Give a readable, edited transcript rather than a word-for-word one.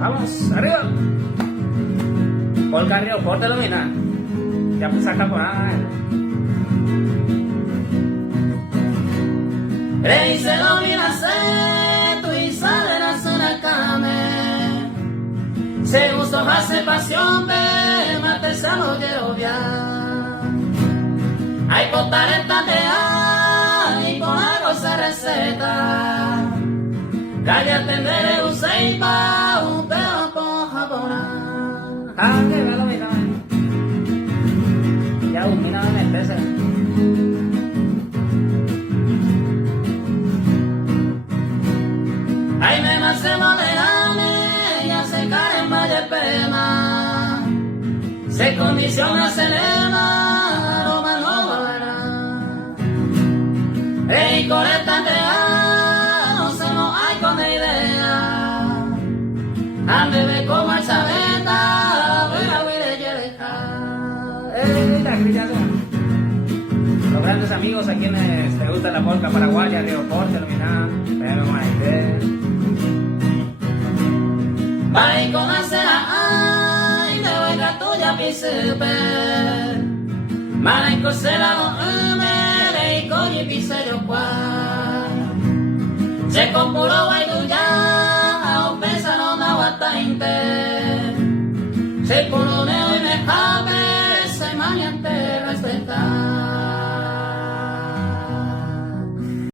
Vamos, arriba. Polka arriba, pórtelo, mira. Ya pues saca por ahí. Rey se lo mira se tu y sale la zona came. Se gustó hace pasión ve mate se lo quiero viar. Hay potar en tantea y con algo se receta. Calle atender usei pa un peo por japonar. Ah, que va lo mira. Ya domina de meterse. Ay me nace molerame, ya se cae en valle pema. Se condiciona se eleva, aroma no volverá. Ey coreta no se no hay con idea. A bebé como el sabeta, buena huile lleveja. Mira, cristiano. Los grandes amigos a quienes te gusta la polca paraguaya, Río Porte, mira. Pero maite. Vai con la cera, ay, de hueca tuya pisepe. Mala en cosera no me y coñi pisero cual. Se compuro guay tuya, o pesa no me aguanta inte. Se puro neo